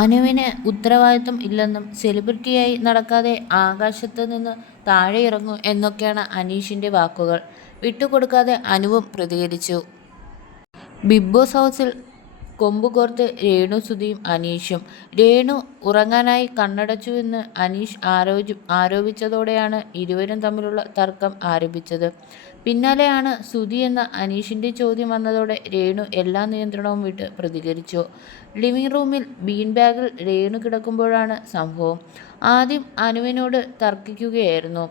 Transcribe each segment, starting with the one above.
അനുവിന് ഉത്തരവാദിത്വം ഇല്ലെന്നും സെലിബ്രിറ്റിയായി നടക്കാതെ ആകാശത്ത് നിന്ന് താഴെ ഇറങ്ങൂ എന്നൊക്കെയാണ് അനീഷിൻ്റെ വാക്കുകൾ. വിട്ടുകൊടുക്കാതെ അനുവും പ്രതികരിച്ചു. ബിഗ് ബോസ് ഹൗസിൽ കൊമ്പുകോർത്ത് രേണു സുധിയും അനീഷും. രേണു ഉറങ്ങാനായി കണ്ണടച്ചുവെന്ന് അനീഷ് ആരോപിച്ചതോടെയാണ് ഇരുവരും തമ്മിലുള്ള തർക്കം ആരംഭിച്ചത്. പിന്നാലെയാണ് സുധി എന്ന അനീഷിൻ്റെ ചോദ്യം വന്നതോടെ രേണു എല്ലാ നിയന്ത്രണവും വിട്ട് പ്രതികരിച്ചു. ലിവിംഗ് റൂമിൽ ബീൻ ബാഗിൽ രേണു കിടക്കുമ്പോഴാണ് സംഭവം. ആദ്യം അനുവിനോട് തർക്കിക്കുകയായിരുന്നു.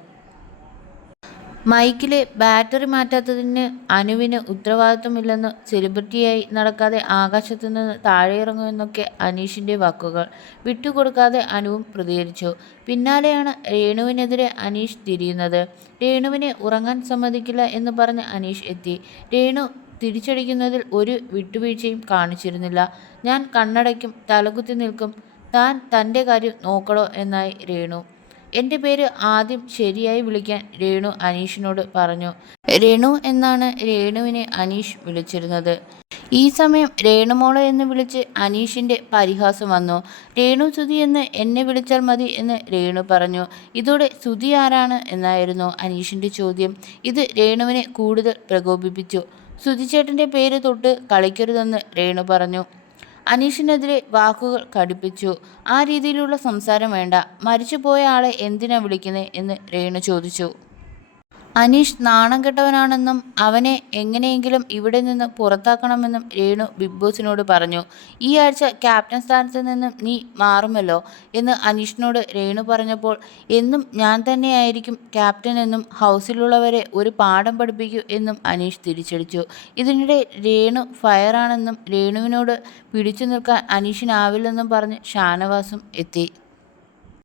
മൈക്കിലെ ബാറ്ററി മാറ്റാത്തതിന് അനുവിന് ഉത്തരവാദിത്വമില്ലെന്നും സെലിബ്രിറ്റിയായി നടക്കാതെ ആകാശത്തു നിന്ന് താഴെയിറങ്ങൂ എന്നൊക്കെ അനീഷിൻ്റെ വാക്കുകൾ. വിട്ടുകൊടുക്കാതെ അനുവും പ്രതികരിച്ചു. പിന്നാലെയാണ് രേണുവിനെതിരെ അനീഷ് തിരിയുന്നത്. രേണുവിനെ ഉറങ്ങാൻ സമ്മതിക്കില്ല എന്ന് പറഞ്ഞ് അനീഷ് എത്തി. രേണു തിരിച്ചടിക്കുന്നതിൽ ഒരു വിട്ടുവീഴ്ചയും കാണിച്ചിരുന്നില്ല. ഞാൻ കണ്ണടയ്ക്കും, തലകുത്തി നിൽക്കും, താൻ തൻ്റെ കാര്യം നോക്കടോ എന്നായി രേണു. എൻ്റെ പേര് ആദ്യം ശരിയായി വിളിക്കാൻ രേണു അനീഷിനോട് പറഞ്ഞു. രേണു എന്നാണ് രേണുവിനെ അനീഷ് വിളിച്ചിരുന്നത്. ഈ സമയം രേണുമോളെ എന്ന് വിളിച്ച് അനീഷിൻ്റെ പരിഹാസം വന്നു. രേണു സുധി എന്ന് എന്നെ വിളിച്ചാൽ മതി എന്ന് രേണു പറഞ്ഞു. ഇതോടെ സുധി ആരാണ് എന്നായിരുന്നു അനീഷിൻ്റെ ചോദ്യം. ഇത് രേണുവിനെ കൂടുതൽ പ്രകോപിപ്പിച്ചു. സുധിച്ചേട്ടൻ്റെ പേര് തൊട്ട് കളിക്കരുതെന്ന് രേണു പറഞ്ഞു. അനീഷിനെതിരെ വാക്കുകൾ കടുപ്പിച്ചു. ആ രീതിയിലുള്ള സംസാരം വേണ്ട, മരിച്ചുപോയ ആളെ എന്തിനാ വിളിക്കുന്നേ എന്ന് രേണു ചോദിച്ചു. അനീഷ് നാണം കെട്ടവനാണെന്നും അവനെ എങ്ങനെയെങ്കിലും ഇവിടെ നിന്ന് പുറത്താക്കണമെന്നും രേണു ബിഗ് ബോസിനോട് പറഞ്ഞു. ഈ ആഴ്ച ക്യാപ്റ്റൻ സ്ഥാനത്ത് നിന്നും നീ മാറുമല്ലോ എന്ന് അനീഷിനോട് രേണു പറഞ്ഞപ്പോൾ എന്നും ഞാൻ തന്നെയായിരിക്കും ക്യാപ്റ്റൻ എന്നും ഹൗസിലുള്ളവരെ ഒരു പാഠം പഠിപ്പിക്കൂ എന്നും അനീഷ് തിരിച്ചടിച്ചു. ഇതിനിടെ രേണു ഫയറാണെന്നും രേണുവിനോട് പിടിച്ചു നിൽക്കാൻ അനീഷിനാവില്ലെന്നും പറഞ്ഞ് ഷാനവാസും എത്തി.